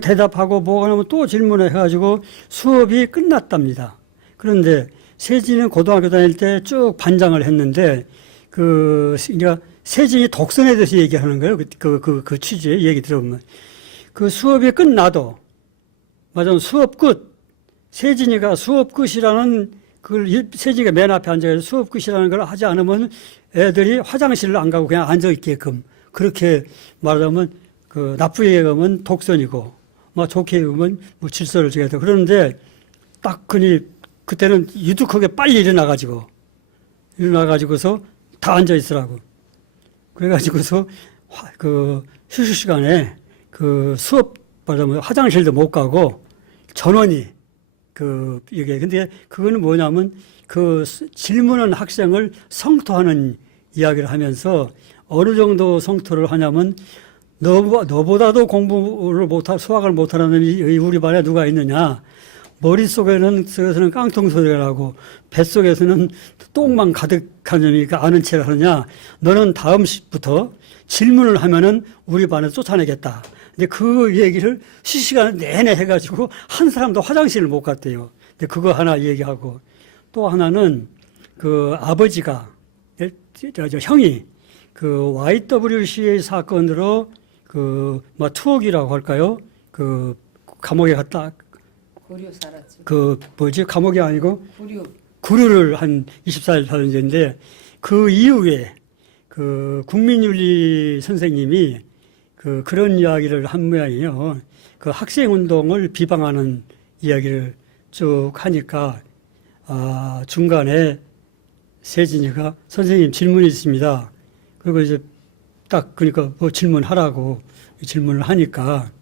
대답하고 뭐가 나면 또 질문을 해가지고 수업이 끝났답니다. 그런데 세진이는 고등학교 다닐 때 쭉 반장을 했는데 그러니까 세진이 독선에 대해서 얘기하는 거예요. 그 취지의 얘기 들어보면 그 수업이 끝나도 맞아 수업 끝 세진이가 수업 끝이라는 그걸 세진이가 맨 앞에 앉아서 수업 끝이라는 걸 하지 않으면 애들이 화장실을 안 가고 그냥 앉아 있게끔 그렇게 말하자면 그 나쁘게 얘기하면 독선이고 뭐 좋게 얘기하면 뭐 질서를 지겠다 그러는데 딱 그때는 유독하게 빨리 일어나가지고서 다 앉아 있으라고 그래가지고서 그 휴식 시간에 그 수업 말하자면 화장실도 못 가고 전원이 이게 근데 그거는 뭐냐면 그 질문한 학생을 성토하는 이야기를 하면서 어느 정도 성토를 하냐면 너보다도 공부를 수학을 못하는 놈이 우리 반에 누가 있느냐. 머릿속에는 깡통 소리가 나고 뱃속에서는 똥만 가득한 놈이 아는 체를 하느냐. 너는 다음 시부터 질문을 하면은 우리 반에 쫓아내겠다. 근데 그 얘기를 시시간 내내 해가지고 한 사람도 화장실을 못 갔대요. 근데 그거 하나 얘기하고 또 하나는 그 아버지가 형이 그 YWCA 사건으로 뭐 투옥이라고 할까요? 그 감옥에 갔다. 구류 살았지. 감옥이 아니고 구류. 구류를 한 24일 살았는데 그 이후에 그 국민윤리 선생님이 그런 이야기를 한 모양이에요. 그 학생 운동을 비방하는 이야기를 쭉 하니까 중간에 세진이가 선생님 질문이 있습니다. 그리고 이제 딱 그러니까 뭐 질문하라고 질문을 하니까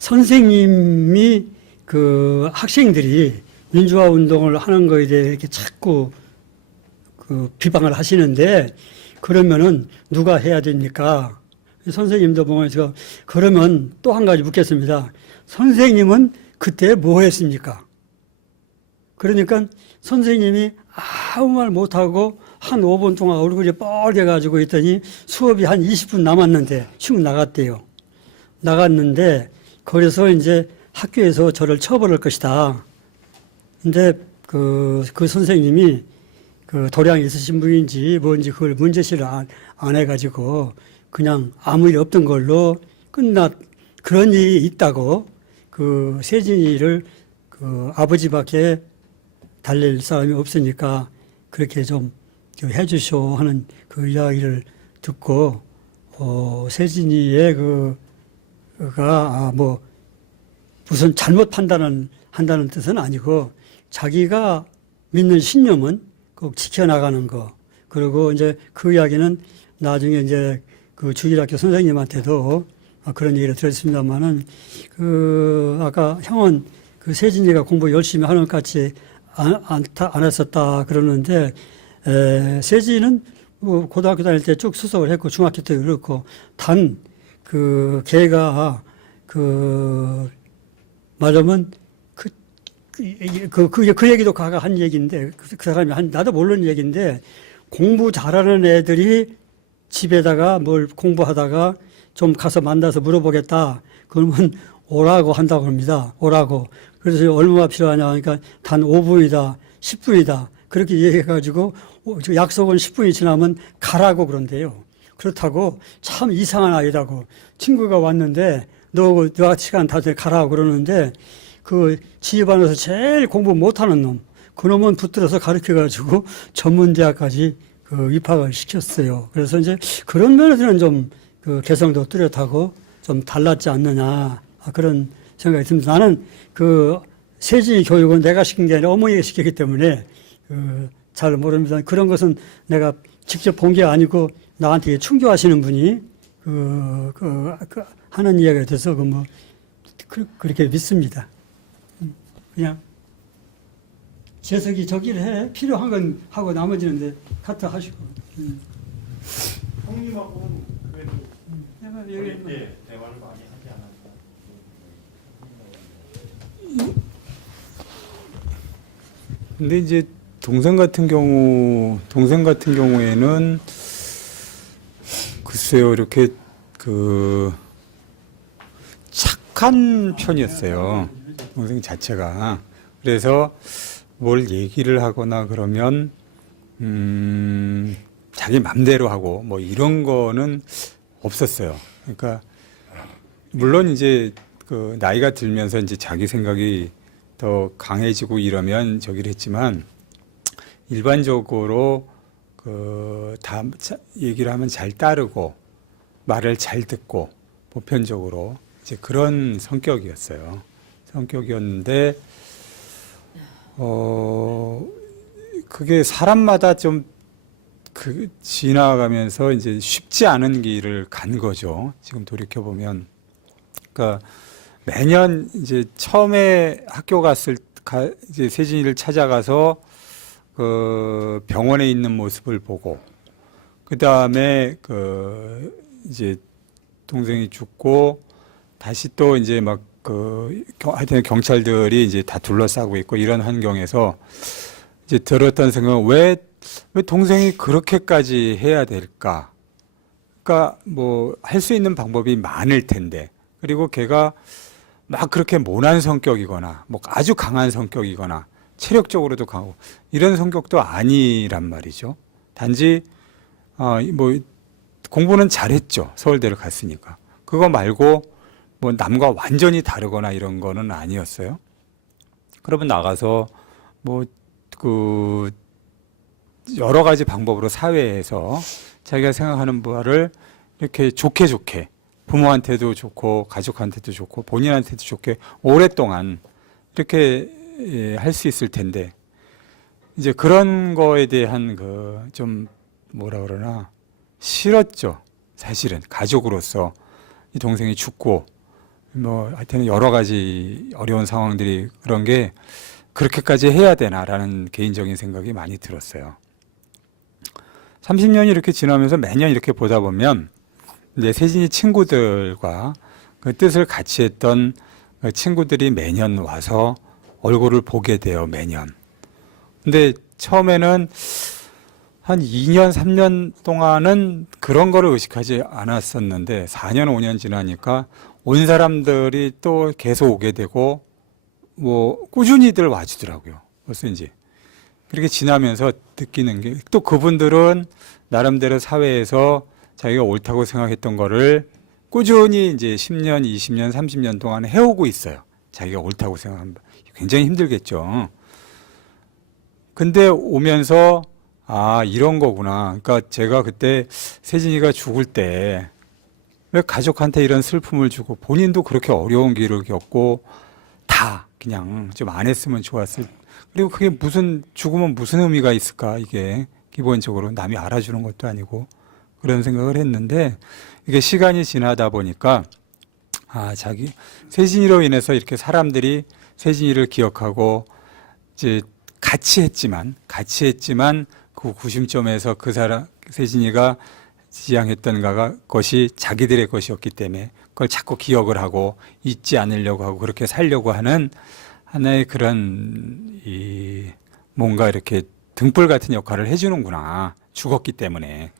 선생님이 그 학생들이 민주화 운동을 하는 거에 대해 이렇게 자꾸 비방을 하시는데 그러면은 누가 해야 됩니까? 선생님도 보면서 그러면 또 한 가지 묻겠습니다. 선생님은 그때 뭐 했습니까? 그러니까 선생님이 아무 말 못하고 한 5분 동안 얼굴이 뻘개가지고 있더니 수업이 한 20분 남았는데 슉 나갔대요. 나갔는데 그래서 이제 학교에서 저를 처벌할 것이다. 근데 그 선생님이 도량이 있으신 분인지 뭔지 그걸 문제시를 안 해가지고 그냥 아무 일 없던 걸로 그런 일이 있다고 세진이를 아버지밖에 달랠 사람이 없으니까 그렇게 좀 해주쇼 하는 그 이야기를 듣고 세진이의 뭐 무슨 잘못 판단을 한다는 뜻은 아니고 자기가 믿는 신념은 꼭 지켜나가는 거. 그리고 이제 그 이야기는 나중에 이제 그 주일학교 선생님한테도 그런 얘기를 들었습니다만은 아까 형은 세진이가 공부 열심히 하는 것 같이 안 했었다 그러는데 세진이는 뭐 고등학교 다닐 때 쭉 수석을 했고 중학교 때도 그렇고 단 걔가 말하면 그 얘기도 가가 한 얘기인데 그 사람이 나도 모르는 얘기인데 공부 잘하는 애들이 집에다가 뭘 공부하다가 좀 가서 만나서 물어보겠다. 그러면 오라고 한다고 합니다. 오라고. 그래서 얼마나 필요하냐 하니까 단 5분이다, 10분이다. 그렇게 얘기해가지고 약속은 10분이 지나면 가라고 그런대요. 그렇다고 참 이상한 아이라고. 친구가 왔는데 너 시간 다 돼 가라고 그러는데 집안에서 제일 공부 못하는 놈. 그놈은 붙들어서 가르쳐가지고 전문대학까지 입학을 시켰어요. 그래서 이제 그런 면에서는 좀 개성도 뚜렷하고 좀 달랐지 않느냐 그런 생각이 듭니다. 나는 세진이 교육은 내가 시킨 게 아니라 어머니가 시켰기 때문에 잘 모릅니다. 그런 것은 내가 직접 본 게 아니고 나한테 충교하시는 분이 하는 이야기가 돼서 그렇게 믿습니다. 그냥 재석이 저기를 해 필요한 건 하고 나머지는 카트 하시고. 형님하고는 그래도 어릴 때 대화를 많이 하지 않았나? 근데 이제 동생 같은 경우에는 글쎄요 이렇게 독한 편이었어요. 동생 자체가. 그래서 뭘 얘기를 하거나 그러면 자기 맘대로 하고 뭐 이런 거는 없었어요. 그러니까 물론 이제 그 나이가 들면서 이제 자기 생각이 더 강해지고 이러면 저기를 했지만 일반적으로 그 다 얘기를 하면 잘 따르고 말을 잘 듣고 보편적으로 이제 그런 성격이었어요. 성격이었는데 그게 사람마다 좀 그 지나가면서 이제 쉽지 않은 길을 간 거죠. 지금 돌이켜 보면, 그러니까 매년 이제 처음에 학교 이제 세진이를 찾아가서 그 병원에 있는 모습을 보고, 그 다음에 그 이제 동생이 죽고 다시 또 이제 막 하여튼 경찰들이 이제 다 둘러싸고 있고 이런 환경에서 이제 들었던 생각은 왜 동생이 그렇게까지 해야 될까? 그러니까 뭐 할 수 있는 방법이 많을 텐데, 그리고 걔가 막 그렇게 모난 성격이거나 뭐 아주 강한 성격이거나 체력적으로도 강하고 이런 성격도 아니란 말이죠. 단지 뭐 공부는 잘했죠. 서울대를 갔으니까. 그거 말고 뭐 남과 완전히 다르거나 이런 거는 아니었어요. 그러면 나가서 뭐 그 여러 가지 방법으로 사회에서 자기가 생각하는 바를 이렇게 좋게 부모한테도 좋고 가족한테도 좋고 본인한테도 좋게 오랫동안 이렇게 할 수 있을 텐데, 이제 그런 거에 대한 그 좀 뭐라 그러나 싫었죠. 사실은 가족으로서 이 동생이 죽고 뭐 하여튼 여러 가지 어려운 상황들이 그런 게 그렇게까지 해야 되나라는 개인적인 생각이 많이 들었어요. 30년이 이렇게 지나면서 매년 이렇게 보다 보면 이제 세진이 친구들과 그 뜻을 같이 했던 그 친구들이 매년 와서 얼굴을 보게 돼요, 매년. 근데 처음에는 한 2년, 3년 동안은 그런 거를 의식하지 않았었는데 4년, 5년 지나니까 온 사람들이 또 계속 오게 되고 뭐 꾸준히들 와주더라고요. 벌써 이제 그렇게 지나면서 느끼는 게, 또 그분들은 나름대로 사회에서 자기가 옳다고 생각했던 거를 꾸준히 이제 10년, 20년, 30년 동안 해오고 있어요. 자기가 옳다고 생각하면 굉장히 힘들겠죠. 근데 오면서 이런 거구나. 그러니까 제가 그때 세진이가 죽을 때 왜 가족한테 이런 슬픔을 주고 본인도 그렇게 어려운 길을 겪고 다 그냥 좀 안 했으면 좋았을. 그리고 그게 죽으면 무슨 의미가 있을까, 이게. 기본적으로 남이 알아주는 것도 아니고 그런 생각을 했는데, 이게 시간이 지나다 보니까 세진이로 인해서 이렇게 사람들이 세진이를 기억하고 이제 같이 했지만 그 구심점에서 세진이가 지향했던 것이 자기들의 것이었기 때문에 그걸 자꾸 기억을 하고 잊지 않으려고 하고 그렇게 살려고 하는 하나의 그런 뭔가 이렇게 등불 같은 역할을 해주는구나. 죽었기 때문에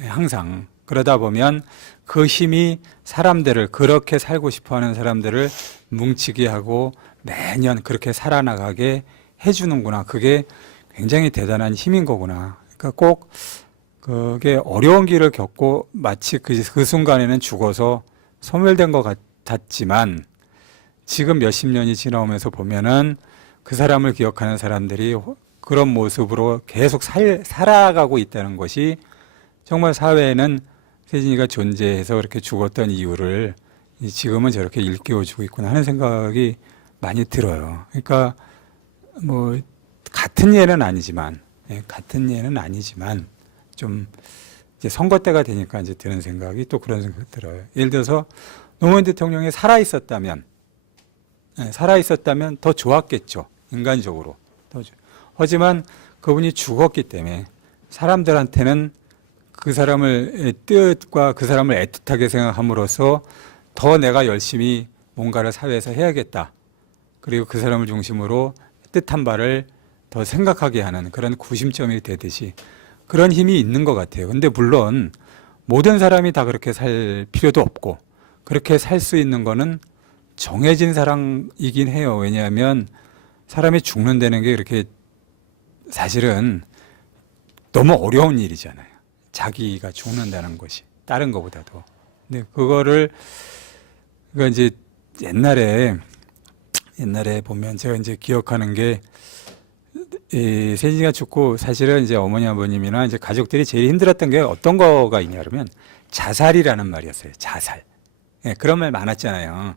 항상. 그러다 보면 그 힘이 사람들을, 그렇게 살고 싶어하는 사람들을 뭉치게 하고 매년 그렇게 살아나가게 해주는구나. 그게 굉장히 대단한 힘인 거구나. 그러니까 꼭 그게 어려운 길을 겪고 마치 그 순간에는 죽어서 소멸된 것 같았지만 지금 몇십 년이 지나오면서 보면은 그 사람을 기억하는 사람들이 그런 모습으로 계속 살아가고 있다는 것이 정말 사회에는 세진이가 존재해서 그렇게 죽었던 이유를 지금은 저렇게 일깨워주고 있구나 하는 생각이 많이 들어요. 그러니까 뭐 같은 예는 아니지만 좀 이제 선거 때가 되니까 이제 드는 생각이 또 그런 생각이 들어요. 예를 들어서 노무현 대통령이 살아 있었다면 더 좋았겠죠. 인간적으로. 하지만 그분이 죽었기 때문에 사람들한테는 그 사람의 뜻과 그 사람을 애틋하게 생각함으로써 더 내가 열심히 뭔가를 사회에서 해야겠다. 그리고 그 사람을 중심으로 뜻한 바를 더 생각하게 하는 그런 구심점이 되듯이 그런 힘이 있는 것 같아요. 근데 물론 모든 사람이 다 그렇게 살 필요도 없고 그렇게 살 수 있는 거는 정해진 사랑이긴 해요. 왜냐하면 사람이 죽는다는 게 그렇게 사실은 너무 어려운 일이잖아요. 자기가 죽는다는 것이 다른 것보다도. 근데 그거를 그러니까 이제 옛날에 보면 제가 이제 기억하는 게 이 세진이가 죽고 사실은 이제 어머니 아버님이나 이제 가족들이 제일 힘들었던 게 어떤 거가 있냐 그러면 자살이라는 말이었어요. 자살. 예, 그런 말 많았잖아요.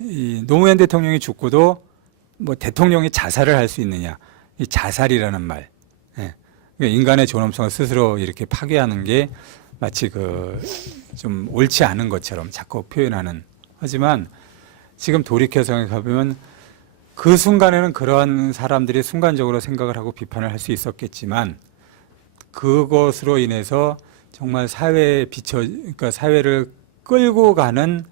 이 노무현 대통령이 죽고도 뭐 대통령이 자살을 할 수 있느냐. 이 자살이라는 말. 예. 그러니까 인간의 존엄성을 스스로 이렇게 파괴하는 게 마치 그 좀 옳지 않은 것처럼 자꾸 표현하는. 하지만 지금 돌이켜 생각해보면 그 순간에는 그러한 사람들이 순간적으로 생각을 하고 비판을 할 수 있었겠지만 그것으로 인해서 정말 사회에 그러니까 사회를 끌고 가는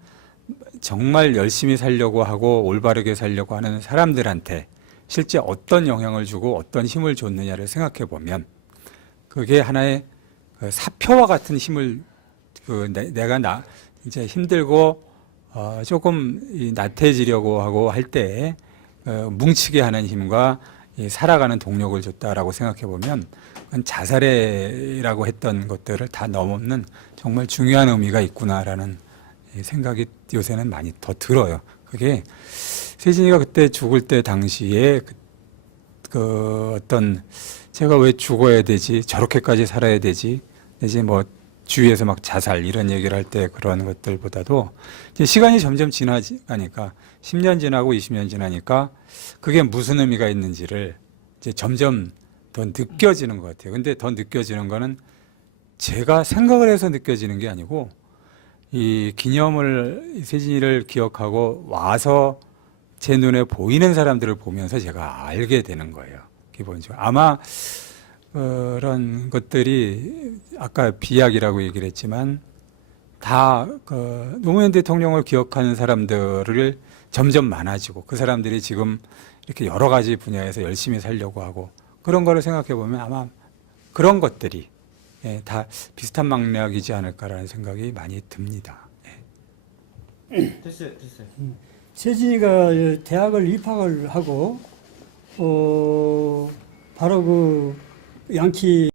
정말 열심히 살려고 하고 올바르게 살려고 하는 사람들한테 실제 어떤 영향을 주고 어떤 힘을 줬느냐를 생각해 보면 그게 하나의 그 사표와 같은 힘을 내가 이제 힘들고 조금 나태해지려고 하고 할 때 뭉치게 하는 힘과 살아가는 동력을 줬다라고 생각해 보면 자살이라고 했던 것들을 다 넘는 정말 중요한 의미가 있구나라는 생각이 요새는 많이 더 들어요. 그게 세진이가 그때 죽을 때 당시에 그 어떤 제가 왜 죽어야 되지 저렇게까지 살아야 되지 내지 뭐 주위에서 막 자살 이런 얘기를 할 때 그런 것들보다도 이제 시간이 점점 지나가니까 10년 지나고 20년 지나니까 그게 무슨 의미가 있는지를 이제 점점 더 느껴지는 것 같아요. 근데 더 느껴지는 거는 제가 생각을 해서 느껴지는 게 아니고 이 기념을 세진이를 기억하고 와서 제 눈에 보이는 사람들을 보면서 제가 알게 되는 거예요. 기본적으로 아마 그런 것들이 아까 비약이라고 얘기를 했지만 다 그 노무현 대통령을 기억하는 사람들을 점점 많아지고 그 사람들이 지금 이렇게 여러 가지 분야에서 열심히 살려고 하고 그런 거를 생각해 보면 아마 그런 것들이 다 비슷한 맥락이지 않을까라는 생각이 많이 듭니다. 됐어요. 세진이가 대학을 입학을 하고 바로 그 양키